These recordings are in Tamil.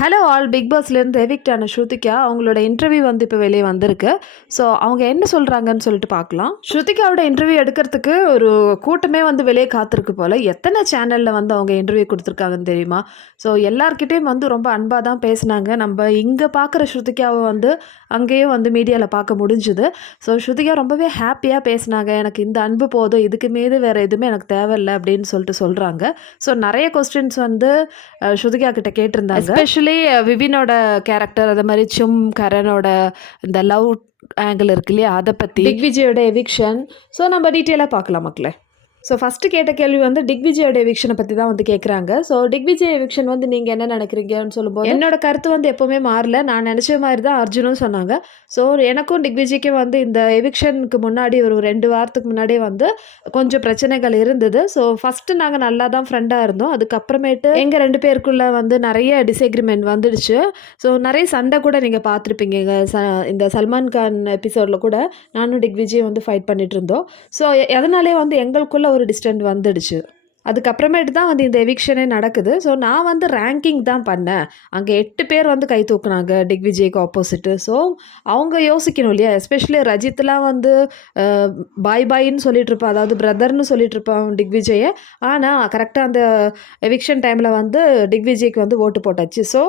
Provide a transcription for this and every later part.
ஹலோ ஆல் பிக் பாஸ்லேருந்து எவிக்ட் ஆன ஸ்ருதிகா அவங்களோட இன்டர்வியூ வந்து இப்போ வெளியே வந்திருக்கு. ஸோ அவங்க என்ன சொல்கிறாங்கன்னு சொல்லிட்டு பார்க்கலாம். ஸ்ருதிகாவோட இன்டர்வியூ எடுக்கிறதுக்கு ஒரு கூட்டமே வந்து வெளியே காத்திருக்கு போல். எத்தனை சேனலில் வந்து அவங்க இன்டர்வியூ கொடுத்துருக்காங்கன்னு தெரியுமா? ஸோ எல்லார்கிட்டேயும் வந்து ரொம்ப அன்பாக தான் பேசினாங்க. நம்ம இங்கே பார்க்குற ஸ்ருதிகாவை வந்து அங்கேயும் வந்து மீடியாவில் பார்க்க முடிஞ்சுது. ஸோ ஸ்ருதிகா ரொம்பவே ஹாப்பியாக பேசினாங்க. எனக்கு இந்த அன்பு போதும், இதுக்கு மீது வேறு எதுவுமே எனக்கு தேவையில்லை அப்படின்னு சொல்கிறாங்க. ஸோ நிறைய கொஸ்டின்ஸ் வந்து ஸ்ருதிகா கிட்ட கேட்டிருந்தாங்க. எஸ்பெஷலி விபினோட கேரக்டர், அது மாதிரி சும் கரனோட இந்த லவ் ஆங்கிள் இருக்கு இல்லையா, அதை பற்றி, திக்விஜயோட எவிக்ஷன். ஸோ நம்ம டீட்டெயிலாக பார்க்கலாம் மக்களே. ஸோ ஃபஸ்ட்டு கேட்ட கேள்வி வந்து டிக்விஜயோட எவிக்ஷனை பற்றி தான் வந்து கேட்குறாங்க. ஸோ டிக்விஜய் எவிக்ஷன் வந்து நீங்கள் என்ன நினைக்கிறீங்கன்னு சொல்லும்போது, என்னோட கருத்து வந்து எப்போவுமே மாறல. நான் நினச்ச மாதிரி தான் அர்ஜுனும் சொன்னாங்க. ஸோ எனக்கும் டிக்விஜய்க்கும் வந்து இந்த எவிக்ஷனுக்கு முன்னாடி ஒரு 2 வாரத்துக்கு முன்னாடியே வந்து கொஞ்சம் பிரச்சனைகள் இருந்தது. ஸோ ஃபஸ்ட்டு நாங்கள் நல்லா தான் ஃப்ரெண்டாக இருந்தோம். அதுக்கப்புறமேட்டு எங்கள் 2 பேருக்குள்ளே வந்து நிறைய டிஸ்எக்ரிமெண்ட் வந்துடுச்சு. ஸோ நிறைய சண்டை கூட நீங்கள் பார்த்துருப்பீங்க. இந்த சல்மான் கான் எபிசோடில் கூட நானும் டிக்விஜய் வந்து ஃபைட் பண்ணிட்டு இருந்தோம். ஸோ அதனாலே வந்து எங்களுக்குள்ள ஒரு டிஸ்டன்ஸ் வந்துடுச்சு. அதுக்கப்புறமேட்டு தான் வந்து இந்த எவிக்ஷனே நடக்குது. ஸோ நான் வந்து ரேங்கிங் தான் பண்ணேன். அங்கே 8 பேர் வந்து கை தூக்குனாங்க டிக்விஜய்க்கு ஆப்போசிட்டு. ஸோ அவங்க யோசிக்கணும் இல்லையா? எஸ்பெஷலி ரஜித்லாம் வந்து பாய் பாயின்னு சொல்லிட்டு இருப்பான், அதாவது பிரதர்னு சொல்லிட்டு இருப்பான் டிக்விஜயை. ஆனால் கரெக்டாக அந்த எவிக்ஷன் டைமில் வந்து டிக்விஜய்க்கு வந்து ஓட்டு போட்டாச்சு. ஸோ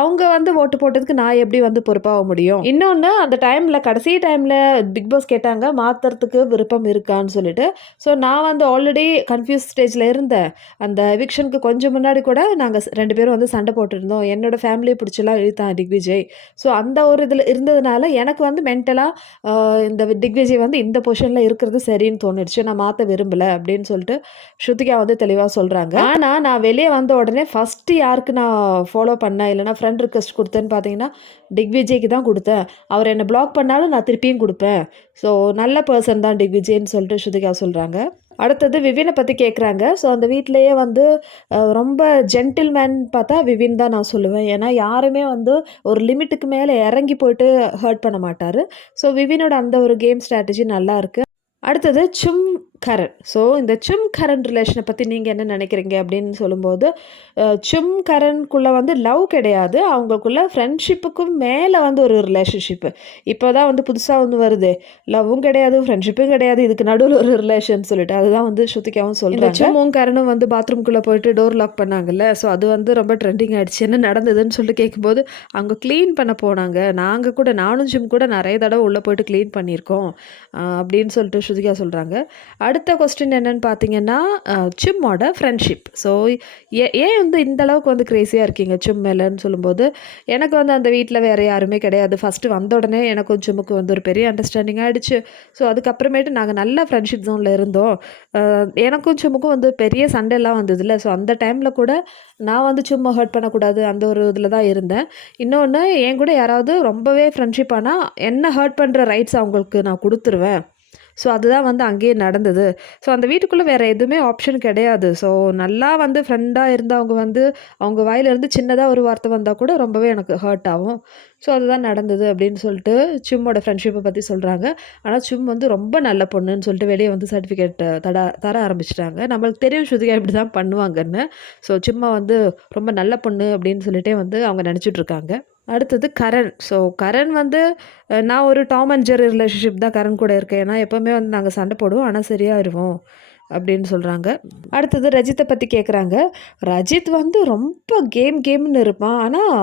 அவங்க வந்து ஓட்டு போட்டதுக்கு நான் எப்படி வந்து பொறுப்பாக முடியும்? இன்னொன்று, அந்த டைமில் கடைசி டைமில் பிக் பாஸ் கேட்டாங்க மாற்றுறதுக்கு விருப்பம் இருக்கான்னு சொல்லிட்டு. ஸோ நான் வந்து ஆல்ரெடி கன்ஃபியூஸ் ஸ்டேஜில் இருந்தேன். அந்த எவிக்ஷனுக்கு கொஞ்சம் முன்னாடி கூட நாங்கள் 2 பேரும் வந்து சண்டை போட்டுருந்தோம். என்னோடய ஃபேமிலியை பிடிச்சலாம் இழுத்தான் டிக்விஜய். ஸோ அந்த ஒரு இதில் இருந்ததுனால எனக்கு வந்து மென்டலாக இந்த டிக்விஜய் வந்து இந்த பொசிஷனில் இருக்கிறது சரின்னு தோணுடுச்சு. நான் மாற்ற விரும்பலை அப்படின்னு சொல்லிட்டு ஸ்ருதிகா வந்து தெளிவாக சொல்கிறாங்க. ஆனால் நான் வெளியே வந்த உடனே ஃபஸ்ட்டு யாருக்கு நான் ஃபாலோ பண்ணேன், இல்லைனா ஃப்ரெண்ட் ரிக்வெஸ்ட் கொடுத்தேன்னு பார்த்தீங்கன்னா டிக்விஜய்க்கு தான் கொடுத்தேன். அவர் என்னை பிளாக் பண்ணாலும் நான் திருப்பியும் கொடுப்பேன். ஸோ நல்ல பர்சன் தான் டிக்விஜய்ன்னு சொல்லிட்டு ஸ்ருதிகா சொல்கிறாங்க. அடுத்தது விவினை பற்றி கேட்குறாங்க. ஸோ அந்த வீட்டிலையே வந்து ரொம்ப ஜென்டில்மேன் பார்த்தா விவின் தான் நான் சொல்லுவேன். ஏன்னா யாருமே வந்து ஒரு லிமிட்டுக்கு மேலே இறங்கி போயிட்டு ஹர்ட் பண்ண மாட்டார். ஸோ விவினோட அந்த ஒரு கேம் ஸ்ட்ராட்டஜி நல்லா இருக்குது. அடுத்தது சும் கரண். ஸோ இந்த சும் கரண் ரிலேஷனை பற்றி நீங்கள் என்ன நினைக்கிறீங்க அப்படின்னு சொல்லும்போது, சும் கரனுக்குள்ளே வந்து லவ் கிடையாது. அவங்களுக்குள்ள ஃப்ரெண்ட்ஷிப்புக்கும் மேலே வந்து ஒரு ரிலேஷன்ஷிப்பு. இப்போ தான் வந்து புதுசாக வந்து வருது, லவ்வும் கிடையாது ஃப்ரெண்ட்ஷிப்பும் கிடையாது, இதுக்கு நடுவில் ஒரு ரிலேஷன் சொல்லிட்டு. அதுதான் வந்து ஸ்ருதிகாவும் சொல்கிறாங்க. சும்மும் கரனும் வந்து பாத்ரூம்குள்ளே போயிட்டு டோர் லாக் பண்ணாங்கல்ல. ஸோ அது வந்து ரொம்ப ட்ரெண்டிங் ஆகிடுச்சு. என்ன நடந்ததுன்னு சொல்லிட்டு கேட்கும்போது, அவங்க க்ளீன் பண்ண போனாங்க. நானும் சும் கூட நிறைய தடவை உள்ளே போயிட்டு க்ளீன் பண்ணியிருக்கோம் அப்படின்னு சொல்லிட்டு ஸ்ருதிகா சொல்கிறாங்க. அடுத்த கொஸ்டின் என்னன்னு பார்த்தீங்கன்னா, சும்மோட ஃப்ரெண்ட்ஷிப். ஸோ ஏன் வந்து இந்த அளவுக்கு வந்து க்ரேஸியாக இருக்கீங்க சும் மேலேன்னு சொல்லும்போது, எனக்கு வந்து அந்த வீட்டில் வேறு யாருமே கிடையாது. ஃபஸ்ட்டு வந்த உடனே எனக்கும் சும்முக்கு வந்து ஒரு பெரிய அண்டர்ஸ்டாண்டிங் ஆகிடுச்சு. ஸோ அதுக்கப்புறமேட்டு நாங்கள் நல்ல ஃப்ரெண்ட்ஷிப் ஜோனில் இருந்தோம். எனக்கும் சும்முக்கும் வந்து பெரிய சண்டைலாம் வந்ததில்ல. ஸோ அந்த டைமில் கூட நான் வந்து சும்மா ஹர்ட் பண்ணக்கூடாது அந்த ஒரு இதில் தான் இருந்தேன். இன்னொன்று, என் கூட யாராவது ரொம்பவே ஃப்ரெண்ட்ஷிப் ஆனால் என்ன ஹர்ட் பண்ணுற ரைட்ஸ் அவங்களுக்கு நான் கொடுத்துருவேன். ஸோ அதுதான் வந்து அங்கேயே நடந்தது. ஸோ அந்த வீட்டுக்குள்ளே வேறு எதுவுமே ஆப்ஷன் கிடையாது. ஸோ நல்லா வந்து ஃப்ரெண்டாக இருந்தவங்க வந்து அவங்க வாயிலிருந்து சின்னதாக ஒரு வார்த்தை வந்தால் கூட ரொம்பவே எனக்கு ஹர்ட் ஆகும். ஸோ அதுதான் நடந்தது அப்படின்னு சொல்லிட்டு சும்மோட ஃப்ரெண்ட்ஷிப்பை பற்றி சொல்கிறாங்க. ஆனால் சும் வந்து ரொம்ப நல்ல பொண்ணுன்னு சொல்லிட்டு வெளியே வந்து சர்டிஃபிகேட் தர ஆரம்பிச்சிட்டாங்க. நம்மளுக்கு தெரியும் ஸ்ருதிகா இப்படி தான் பண்ணுவாங்கன்னு. ஸோ சும்மா வந்து ரொம்ப நல்ல பொண்ணு அப்படின்னு சொல்லிட்டே வந்து அவங்க நினச்சிட்ருக்காங்க. அடுத்தது கரண். ஸோ கரண் வந்து நான் ஒரு டாம் அண்ட் ஜெர்ரி ரிலேஷன்ஷிப் தான் கரண் கூட இருக்கேன். ஏன்னா எப்போவுமே வந்து நாங்கள் சண்டை போடுவோம், ஆனால் சரியாயிருவோம் அப்படின்னு சொல்கிறாங்க. அடுத்தது ரஜித்தை பற்றி கேட்குறாங்க. ரஜித் வந்து ரொம்ப கேம்னு இருப்பான். ஆனால்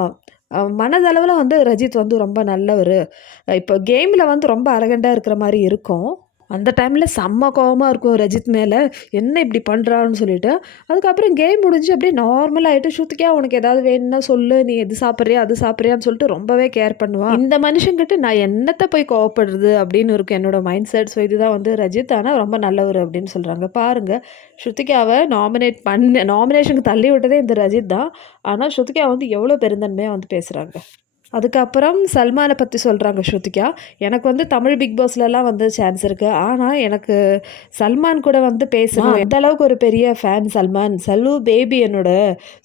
மனதளவில் வந்து ரஜித் வந்து ரொம்ப நல்லவர். இப்போ கேமில் வந்து ரொம்ப அரகண்டாக இருக்கிற மாதிரி இருக்கும். அந்த டைமில் செம்ம கோவமாக இருக்கும் ரஜித் மேலே, என்ன இப்படி பண்ணுறான்னு சொல்லிட்டு. அதுக்கப்புறம் கேம் முடிஞ்சு அப்படியே நார்மலாகிட்டு, ஸ்ருதிகா உனக்கு ஏதாவது வேணும்னா சொல்லு, நீ எது சாப்பிட்றியா அது சாப்பிட்றியான்னு சொல்லிட்டு ரொம்பவே கேர் பண்ணுவான். இந்த மனுஷங்கிட்ட நான் என்னத்தை போய் கோவப்படுறது அப்படின்னு இருக்கும் என்னோட மைண்ட் செட். ஸோ இதுதான் வந்து ரஜித், ஆனால் ரொம்ப நல்லவர் அப்படின்னு சொல்கிறாங்க. பாருங்கள், ஸ்ருதிகாவை நாமினேஷனுக்கு தள்ளி விட்டதே இந்த ரஜித் தான். ஆனால் ஸ்ருதிகா வந்து எவ்வளோ பெருந்தன்மையாக வந்து பேசுகிறாங்க. அதுக்கப்புறம் சல்மானை பற்றி சொல்கிறாங்க ஸ்ருதிகா. எனக்கு வந்து தமிழ் பிக் பாஸ்லலாம் வந்து சான்ஸ் இருக்குது. ஆனால் எனக்கு சல்மான் கூட வந்து பேசணும். எந்த அளவுக்கு ஒரு பெரிய ஃபேன் சல்மான். சல்லு பேபி என்னோட.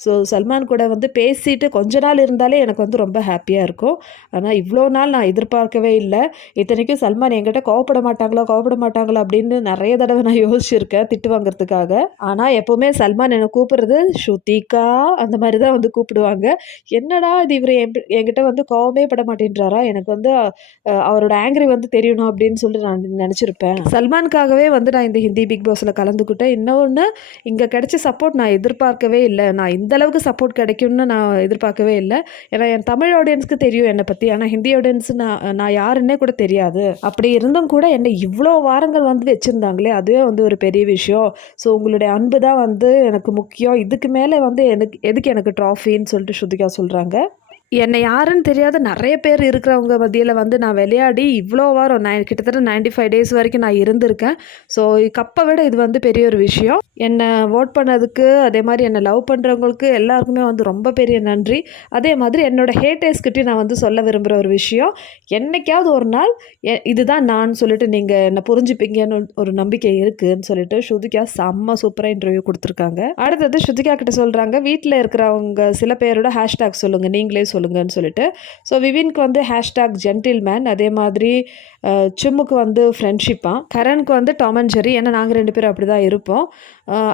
ஸோ சல்மான் கூட வந்து பேசிட்டு கொஞ்ச நாள் இருந்தாலே எனக்கு வந்து ரொம்ப ஹாப்பியாக இருக்கும். ஆனால் இவ்வளோ நாள் நான் எதிர்பார்க்கவே இல்லை. இத்தனைக்கும் சல்மான் என்கிட்ட கோவப்பட மாட்டாங்களா அப்படின்னு நிறைய தடவை நான் யோசிச்சிருக்கேன் திட்டு வாங்குறதுக்காக. ஆனால் எப்போவுமே சல்மான் என்னை கூப்பிடுறது ஸ்ருதிகா அந்த மாதிரி தான் வந்து கூப்பிடுவாங்க. என்னடா இது இவர் என்கிட்ட வந்து கோவமே பட மாட்டேன்றாரா, எனக்கு வந்து அவரோட ஆங்கிரி வந்து தெரியணும் அப்படின்னு சொல்லிட்டு நான் நினச்சிருப்பேன். சல்மானுக்காகவே வந்து நான் இந்த ஹிந்தி பிக் பாஸில் கலந்துக்கிட்டேன். இன்னொன்று இங்கே கிடைச்ச சப்போர்ட் நான் எதிர்பார்க்கவே இல்லை. நான் இந்த அளவுக்கு சப்போர்ட் கிடைக்கும்னு நான் எதிர்பார்க்கவே இல்லை. ஏன்னா என் தமிழ் ஆடியன்ஸ்க்கு தெரியும் என்னை பற்றி. ஆனால் ஹிந்தி ஆடியன்ஸ் நான் யாருன்னே கூட தெரியாது. அப்படி இருந்தும் கூட என்னை இவ்வளோ வாரங்கள் வந்து வச்சுருந்தாங்களே, அதுவே வந்து ஒரு பெரிய விஷயம். ஸோ உங்களுடைய அன்பு தான் வந்து எனக்கு முக்கியம். இதுக்கு மேலே வந்து எதுக்கு எனக்கு ட்ராஃபின்னு சொல்லிட்டு ஸ்ருதிகா சொல்கிறாங்க. என்னை யாருன்னு தெரியாத நிறைய பேர் இருக்கிறவங்க மத்தியில் வந்து நான் விளையாடி இவ்வளோ வாரம் கிட்டத்தட்ட 95 டேஸ் வரைக்கும் நான் இருந்திருக்கேன். ஸோ கப்பை விட இது வந்து பெரிய ஒரு விஷயம். என்னை ஓட் பண்ணதுக்கு, அதே மாதிரி என்னை லவ் பண்ணுறவங்களுக்கு எல்லாருக்குமே வந்து ரொம்ப பெரிய நன்றி. அதே மாதிரி என்னோடய ஹேட்டர்ஸ்கிட்டையும் நான் வந்து சொல்ல விரும்புகிற ஒரு விஷயம், என்னைக்காவது ஒரு நாள் இதுதான் நான் சொல்லிட்டு நீங்கள் என்னை புரிஞ்சுப்பீங்கன்னு ஒரு நம்பிக்கை இருக்குதுன்னு சொல்லிட்டு ஸ்ருதிகா செம்ம சூப்பராக இன்டர்வியூ கொடுத்துருக்காங்க. அடுத்தது ஸ்ருதிகா கிட்ட சொல்கிறாங்க, வீட்டில் இருக்கிறவங்க சில பேரோட ஹேஷ்டாக் சொல்லுங்கள், நீங்களே சொல்லுங்கன்னு சொல்லிட்டு. ஸோ விவின்க்கு வந்து ஹேஷ்டாக் ஜென்டில்மேன், அதே மாதிரி சிம்முக்கு வந்து ஃப்ரெண்ட்ஷிப்பாக, கரனுக்கு வந்து டாம் அண்ட் ஜெர்ரி, ஏன்னா நாங்கள் 2 பேரும் அப்படி தான் இருப்போம்.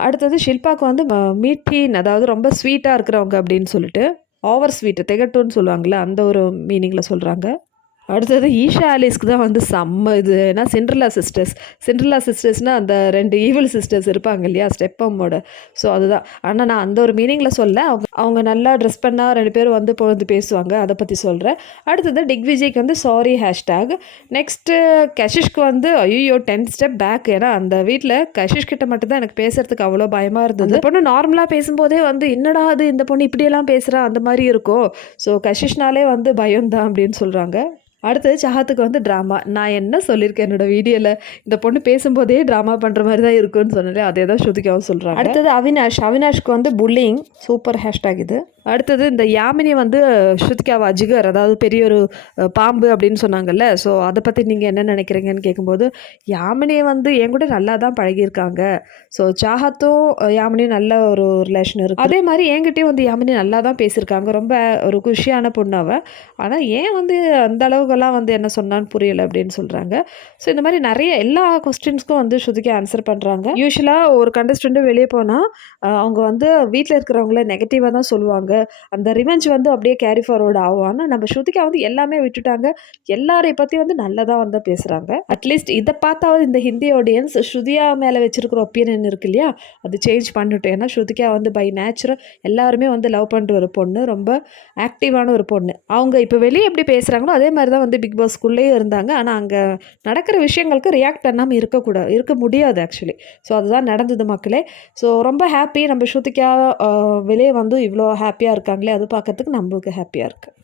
அடுத்தது ஷில்பாவுக்கு வந்து மீட்டின், அதாவது ரொம்ப ஸ்வீட்டாக இருக்கிறவங்க அப்படின்னு சொல்லிட்டு, ஓவர் ஸ்வீட்டு திகட்டுன்னு சொல்லுவாங்கள்ல, அந்த ஒரு மீனிங்கில் சொல்கிறாங்க. அடுத்தது ஈஷா ஆலிஸ்க்கு தான் வந்து செம்ம இது. ஏன்னா சிண்ட்ரெல்லா சிஸ்டர்ஸ்னால் அந்த 2 ஈவில் சிஸ்டர்ஸ் இருப்பாங்க இல்லையா, ஸ்டெப்பம்மோட. ஸோ அதுதான். ஆனால் நான் அந்த ஒரு மீனிங்கில் சொல்ல, அவங்க நல்லா ட்ரெஸ் பண்ணால் 2 பேரும் வந்து பொழுது பேசுவாங்க, அதை பற்றி சொல்கிறேன். அடுத்தது டிக்விஜய்க்கு வந்து சாரி ஹேஷ்டாக். நெக்ஸ்ட்டு கஷிஷ்க்கு வந்து ஐயோ 10 ஸ்டெப் பேக். ஏன்னா அந்த வீட்டில் கஷிஷ் கிட்ட மட்டும்தான் எனக்கு பேசுகிறதுக்கு அவ்வளோ பயமாக இருந்தது. இந்த பொண்ணு நார்மலாக பேசும்போதே வந்து என்னடா அது இந்த பொண்ணு இப்படியெல்லாம் பேசுகிறா அந்த மாதிரி இருக்கும். ஸோ கஷிஷ்னாலே வந்து பயம்தான் அப்படின்னு சொல்கிறாங்க. அடுத்தது சஹாத்துக்கு வந்து ட்ராமா. நான் என்ன சொல்லியிருக்கேன் என்னோட வீடியோவில், இந்த பொண்ணு பேசும்போதே ட்ராமா பண்ணுற மாதிரி தான் இருக்குன்னு சொன்னாலே அதே தான் ஸ்ருதிகாவும் சொல்கிறாங்க. அடுத்தது அவினாஷ்க்கு வந்து புல்லிங், சூப்பர் ஹேஷ்டாக் இது. அடுத்தது இந்த யாமினி வந்து ஸ்ருதிகாவா ஜிகர், அதாவது பெரிய ஒரு பாம்பு அப்படின்னு சொன்னாங்கல்ல. ஸோ அதை பற்றி நீங்கள் என்ன நினைக்கிறீங்கன்னு கேட்கும்போது, யாமினியை வந்து என் கூட நல்லா தான் பழகியிருக்காங்க. ஸோ சாஹத்தும் யாமினியும் நல்ல ஒரு ரிலேஷன் இருக்குது. அதே மாதிரி என்கிட்டயும் வந்து யாமினி நல்லா தான் பேசியிருக்காங்க. ரொம்ப ஒரு குஷியான பொண்ணு அவள். ஆனால் ஏன் வந்து அந்த அளவுக்கெல்லாம் வந்து என்ன சொன்னான்னு புரியலை அப்படின்னு சொல்கிறாங்க. ஸோ இந்த மாதிரி நிறைய எல்லா கொஸ்டின்ஸ்க்கும் வந்து ஸ்ருதிகா ஆன்சர் பண்ணுறாங்க. யூஸ்வலாக ஒரு கண்டஸ்டண்ட்டு வெளியே போனால் அவங்க வந்து வீட்டில் இருக்கிறவங்கள நெகட்டிவாக தான் சொல்லுவாங்க. அந்த ரிவெஞ்ச் வந்து அப்படியே கேரி ஃபார்வர்ட் ஆகும். ஆனால் நம்ம ஸ்ருதிகா வந்து எல்லாமே விட்டுட்டாங்க. எல்லாரை பற்றி வந்து நல்லதாக வந்து பேசுகிறாங்க. அட்லீஸ்ட் இதை பார்த்தாவது இந்த ஹிந்தி ஆடியன்ஸ் ஸ்ருதியா மேலே வச்சிருக்கிற ஒப்பீனியன் இருக்கு இல்லையா, அது சேஞ்ச் பண்ணிட்டோம். ஏன்னா ஸ்ருதிகா வந்து பை நேச்சுரல் எல்லாருமே வந்து லவ் பண்ணுற ஒரு பொண்ணு, ரொம்ப ஆக்டிவான ஒரு பொண்ணு. அவங்க இப்போ வெளியே எப்படி பேசுகிறாங்களோ அதே மாதிரி தான் வந்து பிக் பாஸ்க்குள்ளேயே இருந்தாங்க. ஆனால் அங்கே நடக்கிற விஷயங்களுக்கு ரியாக்ட் பண்ணாமல் இருக்க முடியாது ஆக்சுவலி. ஸோ அதுதான் நடந்தது மக்களே. ஸோ ரொம்ப ஹாப்பி நம்ம ஸ்ருதிகா வெளியே வந்து இவ்வளோ ஹாப்பியாக இருக்காங்களே, அது பார்க்கறதுக்கு நம்மளுக்கு ஹாப்பியாக இருக்குது.